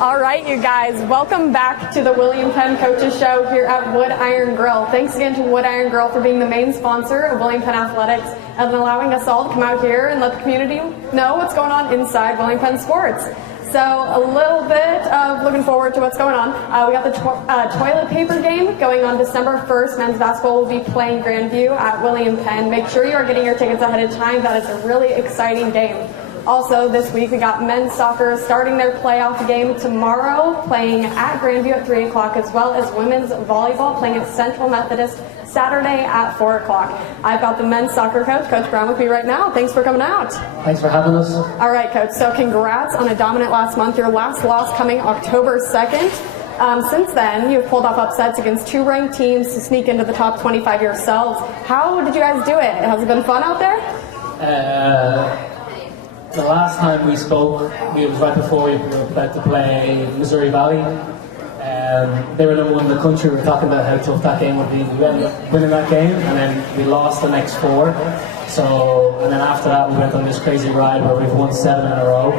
All right, you guys, welcome back to the William Penn Coaches Show here at Wood Iron Grill. Thanks again to Wood Iron Grill for being the main sponsor of William Penn Athletics and allowing us all to come out here and let the community know what's going on inside William Penn sports. So a little bit of looking forward to what's going on. We got the toilet paper game going on December 1st. Men's basketball will be playing Grandview at William Penn. Make sure you are getting your tickets ahead of time. That is a really exciting game. Also, this week we got men's soccer starting their playoff game tomorrow, playing at Grandview at 3 o'clock, as well as women's volleyball playing at Central Methodist Saturday at 4 o'clock. I've got the men's soccer coach, Coach Brown, with me right now. Thanks for coming out. Thanks for having us. All right, Coach. So congrats on a dominant last month. Your last loss coming October 2nd. Since then, you've pulled off upsets against two ranked teams to sneak into the top 25 yourselves. How did you guys do it? Has it been fun out there? The last time we spoke, it was right before we were about to play Missouri Valley. They were number one in the country. We were talking about how tough that game would be. We ended up winning that game, and then we lost the next four. And then after that, we went on this crazy ride where we've won 7 in a row.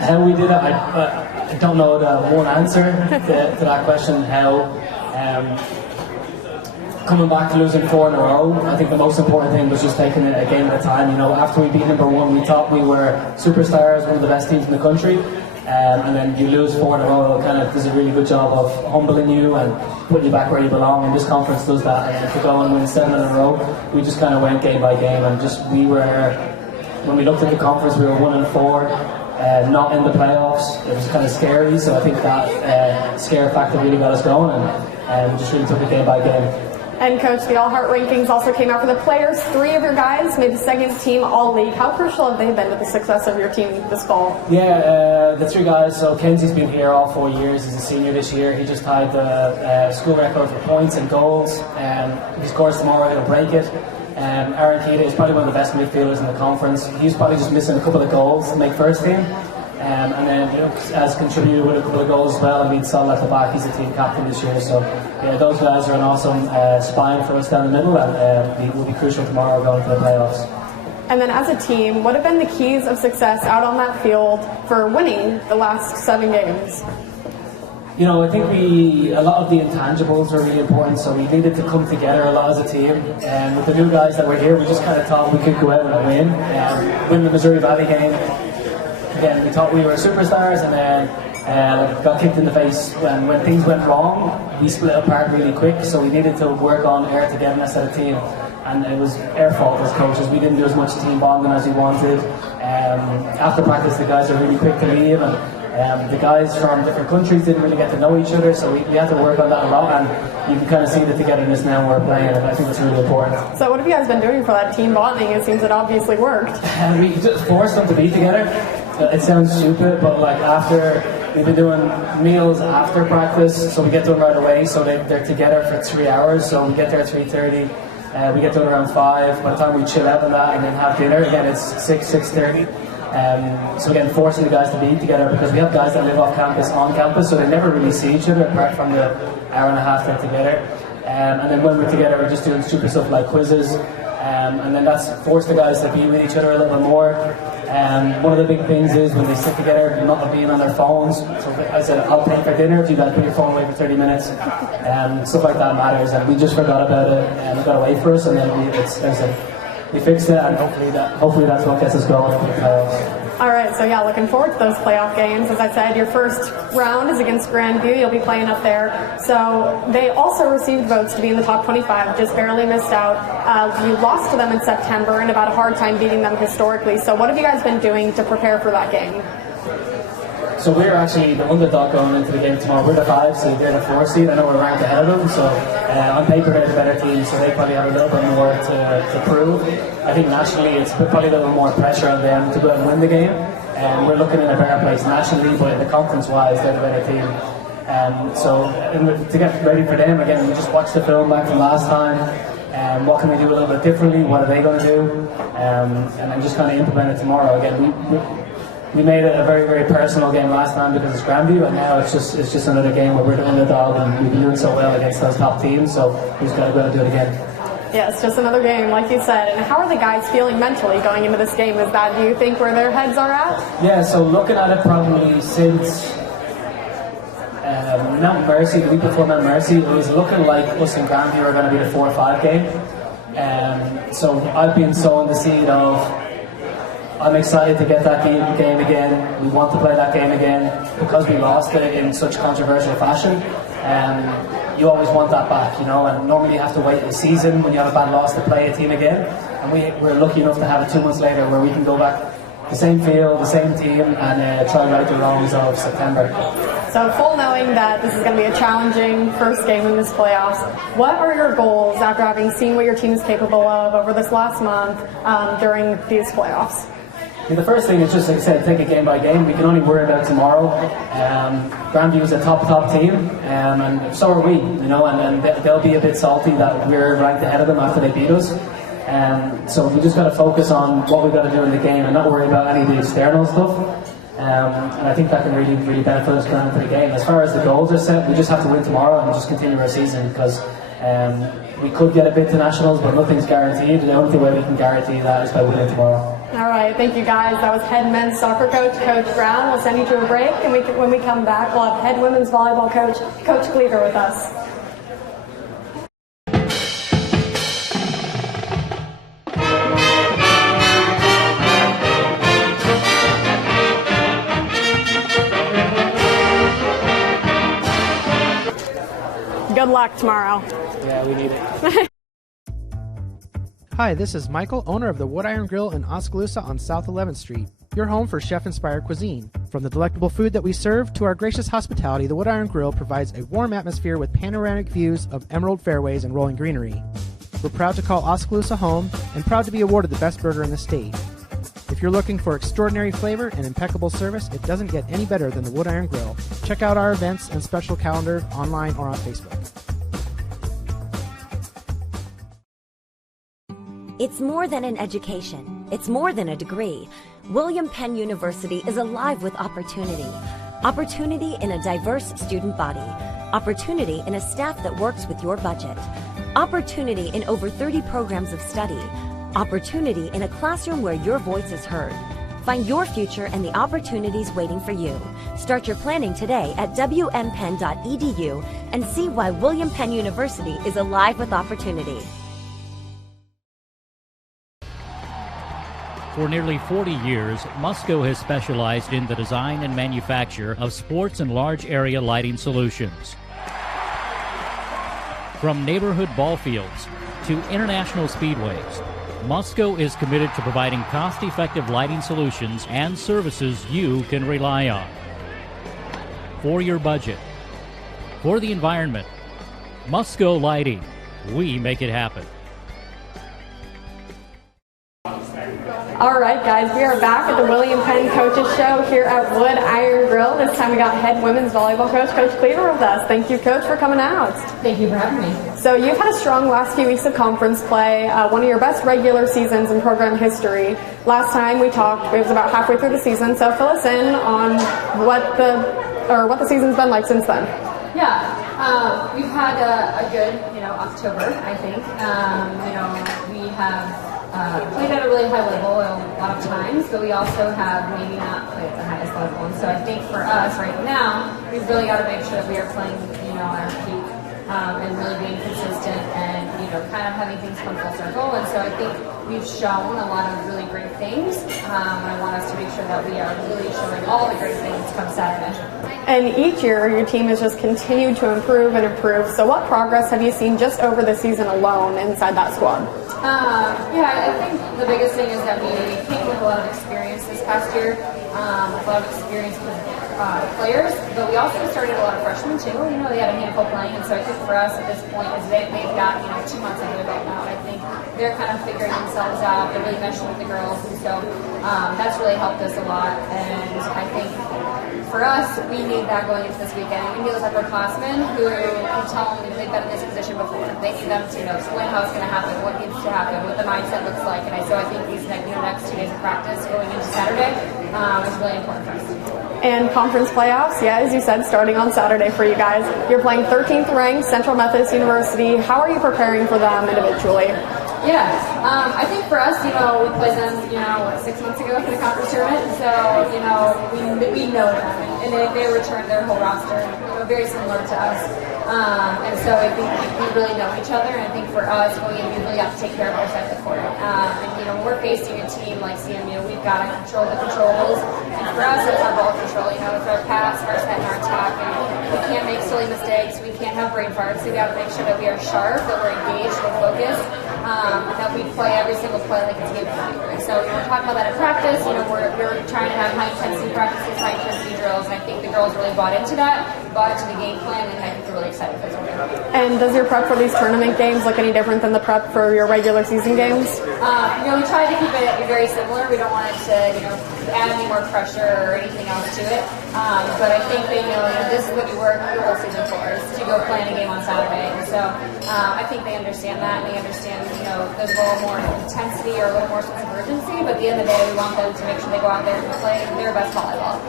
How we did it, I don't know the one answer to that question. Coming back to losing 4 in a row, I think the most important thing was just taking it a game at a time. You know, after we beat number one, we thought we were superstars, one of the best teams in the country, and then you lose 4 in a row. It kind of does a really good job of humbling you and putting you back where you belong. And this conference does that. And to go and win 7 in a row, we just kind of went game by game, and when we looked at the conference, we were 1-4. Not in the playoffs. It was kind of scary. So I think that scare factor really got us going, and we just really took it game by game. And Coach, the All Heart rankings also came out for the players. 3 of your guys made the second team All-League. How crucial have they been to the success of your team this fall? Yeah, the 3 guys. So Kenzie's been here all 4 years. He's a senior this year. He just tied the school record for points and goals. If he scores tomorrow, he'll break it. Aaron Keita is probably one of the best midfielders in the conference. He's probably just missing a couple of goals to make first team. And then has contributed with a couple of goals as well, and leads solid at the back. He's a team captain this year, so yeah, those guys are an awesome spine for us down the middle, and will be crucial tomorrow going to the playoffs. And then as a team, what have been the keys of success out on that field for winning the last 7 games? You know, I think a lot of the intangibles are really important, so we needed to come together a lot as a team. And with the new guys that were here, we just kind of thought we could go out and win the Missouri Valley game. Again, we thought we were superstars, and then got kicked in the face. When things went wrong, we split apart really quick, so we needed to work on our togetherness as a team. And it was our fault as coaches. We didn't do as much team bonding as we wanted. After practice, the guys are really quick to leave, and the guys from different countries didn't really get to know each other, so we had to work on that a lot, and you can kind of see the togetherness now when we're playing, and I think it's really important. So what have you guys been doing for that team bonding? It seems it obviously worked. We just forced them to be together. It sounds stupid, but we've been doing meals after practice, so we get done right away, so they're together for 3 hours, so we get there at 3:30, we get done around 5, by the time we chill out on that and then have dinner, again it's 6:30. So again, forcing the guys to be together, because we have guys that live off campus, on campus, so they never really see each other apart from the hour and a half they're together. And then when we're together, we're just doing stupid stuff like quizzes, and then that's forced the guys to be with each other a little bit more. One of the big things is when they sit together, not being on their phones. So I said, I'll pay for dinner if you guys put your phone away for 30 minutes. Stuff like that matters, and we just forgot about it, and it got away for us, and then we fixed it, and hopefully that's what gets us going. All right, so yeah, looking forward to those playoff games. As I said, your first round is against Grandview. You'll be playing up there. So they also received votes to be in the top 25, just barely missed out. You lost to them in September and about a hard time beating them historically. So what have you guys been doing to prepare for that game? So we're actually the underdog going into the game tomorrow. We're the 5 seed, they're the 4 seed. I know we're ranked ahead of them, so on paper they're the better team, so they probably have a little bit more to prove. I think nationally it's probably a little more pressure on them to go out and win the game, and we're looking at a better place nationally, but in the conference-wise they're the better team. To get ready for them, again, we just watched the film back from last time. What can we do a little bit differently? What are they going to do? And then just kind of implement it tomorrow. Again, we made it a very, very personal game last time because it's Grandview, and now it's just another game where we're the underdog, and we've been doing so well against those top teams, so we just got to go out and do it again. Yes, just another game, like you said. And how are the guys feeling mentally going into this game? Is that, do you think, where their heads are at? Yeah, so looking at it probably since Mount Mercy, the week before Mount Mercy, it was looking like us and Grandview are going to be the 4-5 game. So I've been sowing the seed of I'm excited to get that game again. We want to play that game again because we lost it in such controversial fashion. You always want that back, you know, and normally you have to wait a season when you have a bad loss to play a team again. And we're lucky enough to have it 2 months later where we can go back the same field, the same team, and try and right the wrongs of September. So full knowing that this is going to be a challenging first game in this playoffs, what are your goals after having seen what your team is capable of over this last month during these playoffs? I mean, the first thing is just, like I said, take it game by game. We can only worry about tomorrow. Grandview is a top team, and so are we, you know, and they'll be a bit salty that we're ranked ahead of them after they beat us. So we just got to focus on what we've got to do in the game and not worry about any of the external stuff. And I think that can really benefit us going into the game. As far as the goals are set, we just have to win tomorrow and just continue our season because we could get a bid to nationals, but nothing's guaranteed. The only way we can guarantee that is by winning tomorrow. All right, thank you guys. That was head men's soccer coach, Coach Brown. We'll send you to a break, and when we come back, we'll have head women's volleyball coach, Coach Cleaver, with us. Good luck tomorrow. Yeah, we need it. Hi, this is Michael, owner of the Wood Iron Grill in Oskaloosa on South 11th Street, your home for chef-inspired cuisine. From the delectable food that we serve to our gracious hospitality, the Wood Iron Grill provides a warm atmosphere with panoramic views of emerald fairways and rolling greenery. We're proud to call Oskaloosa home and proud to be awarded the best burger in the state. If you're looking for extraordinary flavor and impeccable service, it doesn't get any better than the Wood Iron Grill. Check out our events and special calendar online or on Facebook. It's more than an education. It's more than a degree. William Penn University is alive with opportunity. Opportunity in a diverse student body. Opportunity in a staff that works with your budget. Opportunity in over 30 programs of study. Opportunity in a classroom where your voice is heard. Find your future and the opportunities waiting for you. Start your planning today at wmpenn.edu and see why William Penn University is alive with opportunity. For nearly 40 years, Musco has specialized in the design and manufacture of sports and large area lighting solutions. From neighborhood ball fields to international speedways, Musco is committed to providing cost-effective lighting solutions and services you can rely on. For your budget, for the environment, Musco Lighting, we make it happen. All right, guys, we are back at the William Penn Coaches Show here at Wood Iron Grill. This time we got head women's volleyball coach, Coach Cleaver, with us. Thank you, Coach, for coming out. Thank you for having me. So you've had a strong last few weeks of conference play, one of your best regular seasons in program history. Last time we talked, it was about halfway through the season, so fill us in on what the season's been like since then. Yeah, we've had a good, October, I think. We have played at a really high level a lot of times, but we also have maybe not played at the highest level. And so I think for us right now, we've really got to make sure that we are playing, on our peak and really being consistent and, kind of having things come full circle. And so I think we've shown a lot of really great things. And I want us to make sure that we are really showing all the great things come Saturday. And each year, your team has just continued to improve and improve. So what progress have you seen just over the season alone inside that squad? I think the biggest thing is that we came with a lot of experience this past year, a lot of experience with players, but we also started a lot of freshmen too. They had a handful playing, and so I think for us at this point is they've got 2 months under their belt now. And I think they're kind of figuring themselves out. They're really meshing with the girls, and so that's really helped us a lot. And I think for us, we need that going into this weekend. We need those upperclassmen who can tell them they've been in this position before. They need them to explain how it's going to happen, what needs to happen, what the mindset looks like. And so I think these next 2 days of practice going into Saturday is really important for us. And conference playoffs, yeah, as you said, starting on Saturday for you guys. You're playing 13th ranked Central Methodist University. How are you preparing for them individually? Yeah, I think for us, we played them, 6 months ago for the conference tournament. So, we know them, and they returned their whole roster, very similar to us. And so I think we really know each other, and I think for us, we really have to take care of our side of the court. And when we're facing a team like CMU, we've got to control the controllables. And for us, it's our ball control. It's our pass, our set, and our attack. And we can't make silly mistakes. We can't have brain farts. So we got to make sure that we are sharp, that we're engaged, we're focused, and that we play every single play like it's game time. And so we're talking about that at practice. We're trying to have high intensity practices, high intensity drills, and I think the girls really bought into that, bought into the game plan, and I think they're really excited for this one. And does your prep for these tournament games look any different than the prep for your regular season games? We try to keep it very similar. We don't want it to, add any more pressure or anything else to it. But I think they know, this is what you work the whole season for, is to go play in a game on Saturday. And so I think they understand that, and they understand, there's a little more intensity or a little more sense of urgency. But at the end of the day, we want them to make sure they go out there and play their best volleyball.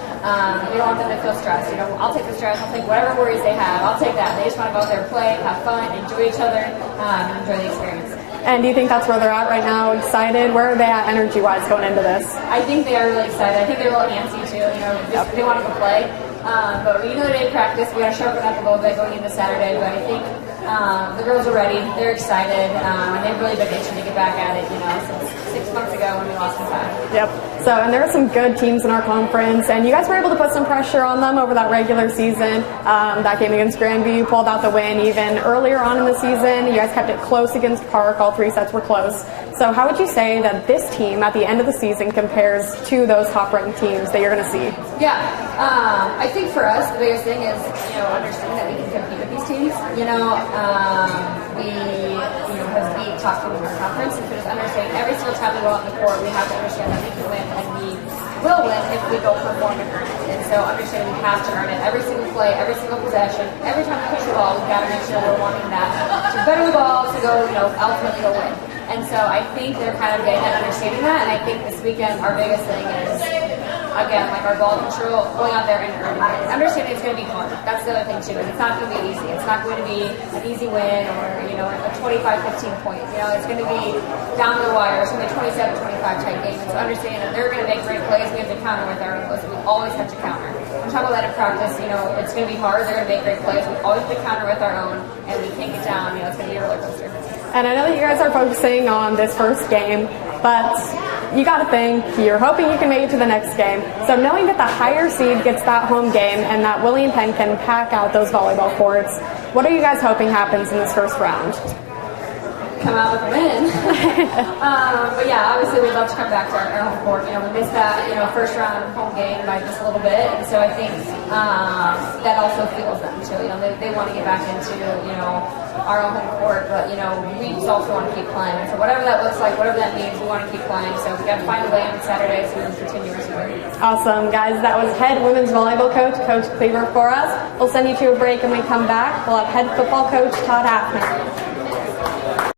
We don't want them to feel stressed. I'll take the stress. I'll take whatever worries they have. I'll take that. They just want to go out there, play, have fun, enjoy each other, and enjoy the experience. And do you think that's where they're at right now? Excited? Where are they at energy-wise going into this? I think they are really excited. I think they're a little antsy too. They want to go play. But the day of practice, we got to sharpen up a little bit going into Saturday. But I think the girls are ready. They're excited, and they've really been itching to get back at it. Since 6 months ago when we lost in 5. Yep. So, and there are some good teams in our conference, and you guys were able to put some pressure on them over that regular season. That game against Grandview, you pulled out the win. Even earlier on in the season, you guys kept it close against Park. All 3 sets were close. So how would you say that this team at the end of the season compares to those top-ranked teams that you're going to see? Yeah, I think for us, the biggest thing is, understanding that we can compete with these teams. We have beat top teams in our conference, and so just understanding every single time we go out on the court, we have to understand that we can win, and we will win if we go perform and earn it. And so understanding we have to earn it every single play, every single possession, every time we push the ball, we've got to make sure we're wanting that to better the ball, to go, ultimately go win. And so I think they're kind of getting that, understanding that, and I think this weekend our biggest thing is, again, our ball control, going out there and earning it. Understanding it's going to be hard. That's the other thing too. It's not going to be easy. It's not going to be an easy win or, a 25-15 point. It's going to be down the wire. It's going to be a 27-25 type game. And so understanding that they're going to make great plays, we have to counter with our own plays. We always have to counter. I'm talking about that in practice. It's going to be hard. They're going to make great plays. We always have to counter with our own, and we can't get down. It's going to be a roller coaster. And I know that you guys are focusing on this first game, but you got to think you're hoping you can make it to the next game. So knowing that the higher seed gets that home game and that William Penn can pack out those volleyball courts, what are you guys hoping happens in this first round? Come out with a win. But yeah, obviously we'd love to come back to our home court. We missed that, first round home game by just a little bit, and so I think that also fuels them too. They want to get back into, our own home court, but we just also want to keep playing. So whatever that looks like, whatever that means, we want to keep playing. So we got to find a way on Saturday so we can continue our season. Awesome, guys. That was head women's volleyball coach, Coach Cleaver, for us. We'll send you to a break, and when we come back, we'll have head football coach Todd Hafner.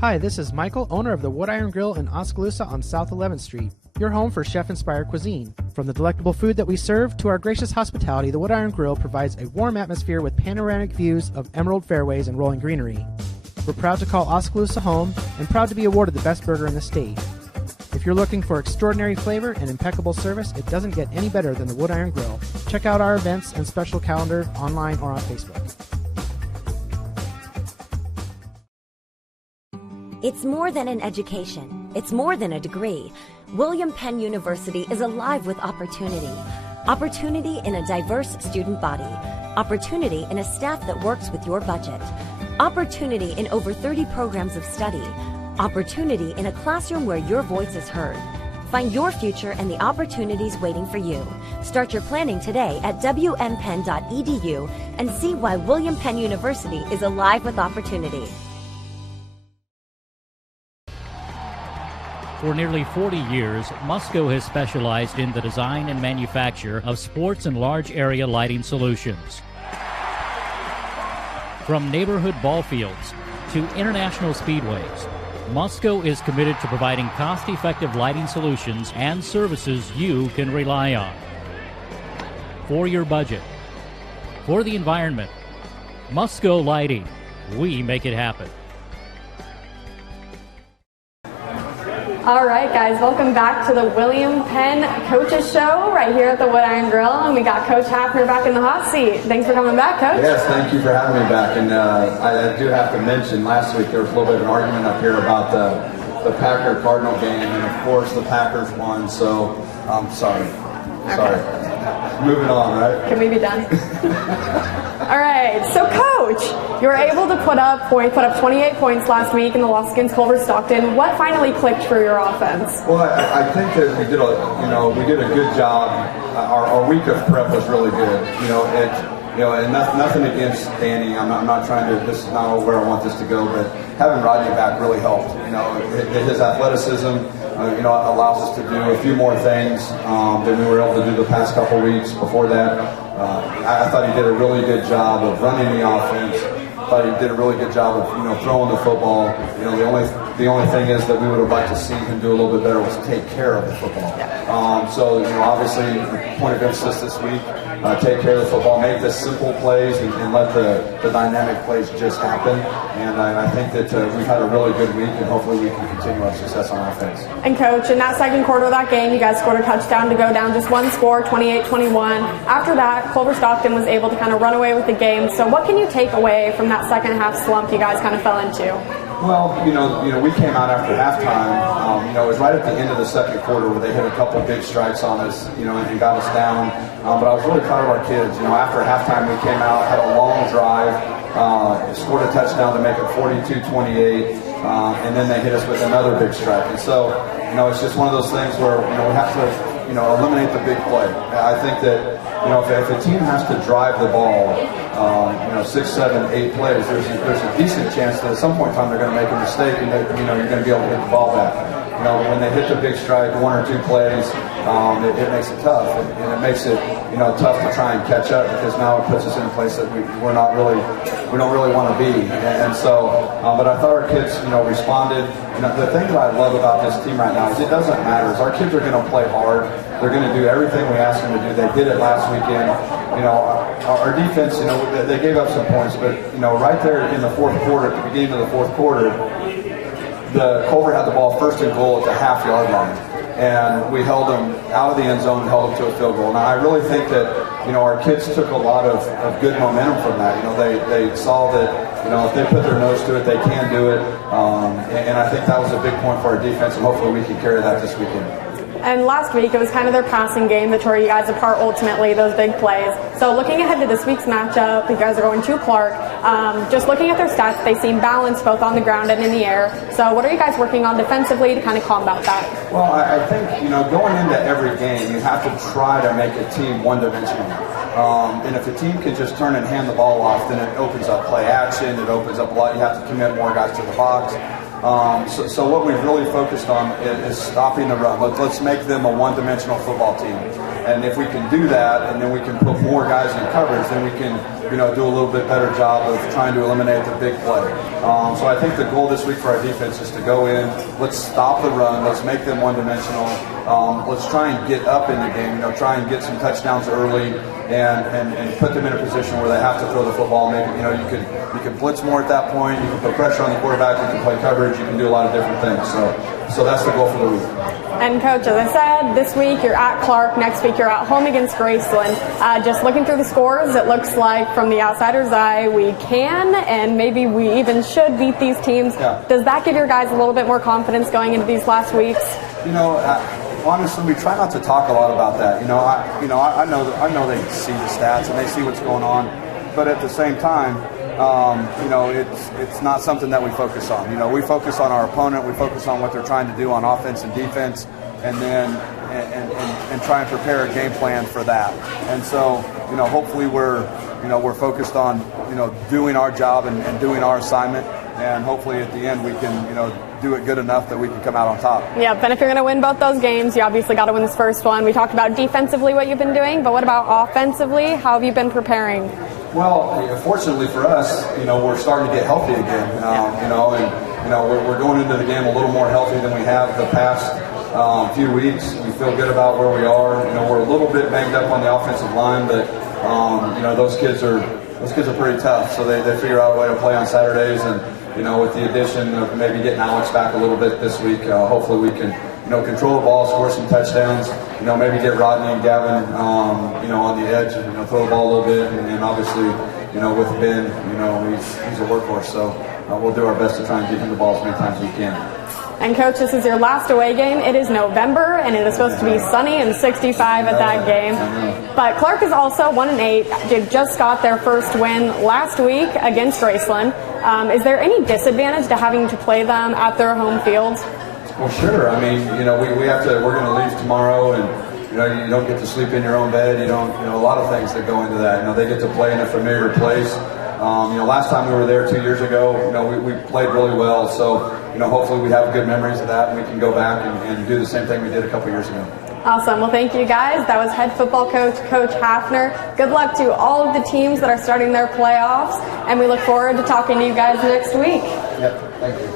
Hi, this is Michael, owner of the Wood Iron Grill in Oskaloosa on South 11th Street. Your home for chef-inspired cuisine. From the delectable food that we serve to our gracious hospitality, the Wood Iron Grill provides a warm atmosphere with panoramic views of emerald fairways and rolling greenery. We're proud to call Oskaloosa home and proud to be awarded the best burger in the state. If you're looking for extraordinary flavor and impeccable service, it doesn't get any better than the Wood Iron Grill. Check out our events and special calendar online or on Facebook. It's more than an education. It's more than a degree. William Penn University is alive with opportunity. Opportunity in a diverse student body. Opportunity in a staff that works with your budget. Opportunity in over 30 programs of study. Opportunity in a classroom where your voice is heard. Find your future and the opportunities waiting for you. Start your planning today at wnpenn.edu and see why William Penn University is alive with opportunity. For nearly 40 years, Musco has specialized in the design and manufacture of sports and large area lighting solutions. From neighborhood ball fields to international speedways, Musco is committed to providing cost-effective lighting solutions and services you can rely on. For your budget, for the environment, Musco Lighting, we make it happen. All right, guys, welcome back to the William Penn Coaches Show right here at the Wood Iron Grill, and we got Coach Hafner back in the hot seat. Thanks for coming back, Coach. Yes, thank you for having me back. And I do have to mention, last week there was a little bit of an argument up here about the Packer-Cardinal game, and of course the Packers won, so I'm sorry. Okay. Sorry. Moving on, right? Can we be done? All right, so Coach, you were able to put up 28 points last week in the loss against Culver Stockton. What finally clicked for your offense? Well, I think that we did a good job. Our week of prep was really good. And nothing against Danny. I'm not trying to. This is not where I want this to go. But having Rodney back really helped. His athleticism, allows us to do a few more things than we were able to do the past couple weeks. Before that, I thought he did a really good job of running the offense. I thought he did a really good job of throwing the football. The only thing is that we would have liked to see him do a little bit better was take care of the football. Obviously, the point of emphasis this week, take care of the football, make the simple plays, and let the dynamic plays just happen. And I think that we've had a really good week, and hopefully we can continue our success on offense. And Coach, in that second quarter of that game, you guys scored a touchdown to go down just one score, 28-21. After that, Culver Stockton was able to kind of run away with the game. So what can you take away from that second half slump you guys kind of fell into? Well, we came out after halftime. It was right at the end of the second quarter where they hit a couple big strikes on us, and got us down. But I was really proud of our kids. After halftime, we came out, had a long drive, scored a touchdown to make it 42-28, and then they hit us with another big strike. And so, it's just one of those things where we have to eliminate the big play. I think that if a team has to drive the ball, 6, 7, 8 plays, there's a decent chance that at some point in time they're going to make a mistake, and that you're going to be able to get the ball back. When they hit the big strike, 1 or 2 plays, it makes it tough, and it makes it tough to try and catch up, because now it puts us in a place that we don't really want to be. And so, but I thought our kids responded. The thing that I love about this team right now is it doesn't matter. Our kids are going to play hard. They're going to do everything we asked them to do. They did it last weekend. Our defense, they gave up some points, but right there in the fourth quarter, at the beginning of the fourth quarter, the Culver had the ball first and goal at the half-yard line, and we held them out of the end zone and held them to a field goal. Now, I really think that our kids took a lot of good momentum from that. They saw that if they put their nose to it, they can do it, and I think that was a big point for our defense, and hopefully we can carry that this weekend. And last week, it was kind of their passing game that tore you guys apart ultimately, those big plays. So looking ahead to this week's matchup, you guys are going to Clark. Just looking at their stats, they seem balanced both on the ground and in the air. So what are you guys working on defensively to kind of combat that? Well, I think, going into every game, you have to try to make a team one-dimensional. And if a team can just turn and hand the ball off, then it opens up play action. It opens up a lot. You have to commit more guys to the box. So what we've really focused on is stopping the run. Let's make them a one-dimensional football team. And if we can do that, and then we can put more guys in coverage, then we can do a little bit better job of trying to eliminate the big play. So I think the goal this week for our defense is to go in, let's stop the run, let's make them one-dimensional, let's try and get up in the game, try and get some touchdowns early, and put them in a position where they have to throw the football. Maybe you can blitz more at that point, you can put pressure on the quarterback, you can play coverage, you can do a lot of different things. So that's the goal for the week. And Coach, as I said, this week you're at Clark, next week you're at home against Graceland. Just looking through the scores, it looks like from the outsider's eye we can, and maybe we even should beat these teams. Yeah. Does that give your guys a little bit more confidence going into these last weeks? Honestly, we try not to talk a lot about that. I know they see the stats and they see what's going on, but at the same time, it's not something that we focus on. We focus on our opponent, we focus on what they're trying to do on offense and defense, and then and try and prepare a game plan for that. And so, hopefully we're focused on doing our job and doing our assignment, and hopefully at the end we can do it good enough that we can come out on top. Yeah, and if you're going to win both those games, you obviously got to win this first one. We talked about defensively what you've been doing, but what about offensively? How have you been preparing? Well, fortunately for us, we're starting to get healthy again. And you know, we're going into the game a little more healthy than we have the past few weeks. We feel good about where we are. You know, we're a little bit banged up on the offensive line, but you know, those kids are pretty tough. So they figure out a way to play on Saturdays, and you know, with the addition of maybe getting Alex back a little bit this week, hopefully we can, you know, control the ball, score some touchdowns. You know, maybe get Rodney and Gavin, you know, on the edge, you know, throw the ball a little bit, and obviously, you know, with Ben, you know, he's a workhorse. So we'll do our best to try and get him the ball as many times as we can. And Coach, this is your last away game. It is November, and it is supposed to be sunny and 65 at that game. But Clark is also 1-8. They just got their first win last week against Graceland. Is there any disadvantage to having to play them at their home field? Well, sure. I mean, you know, we're going to leave tomorrow, and you know, you don't get to sleep in your own bed. You don't, you know, a lot of things that go into that. You know, they get to play in a familiar place. You know, last time we were there 2 years ago, you know, we played really well. So, you know, hopefully we have good memories of that, and we can go back and do the same thing we did a couple years ago. Awesome. Well, thank you guys. That was head football coach, Coach Hafner. Good luck to all of the teams that are starting their playoffs, and we look forward to talking to you guys next week. Yep. Thank you.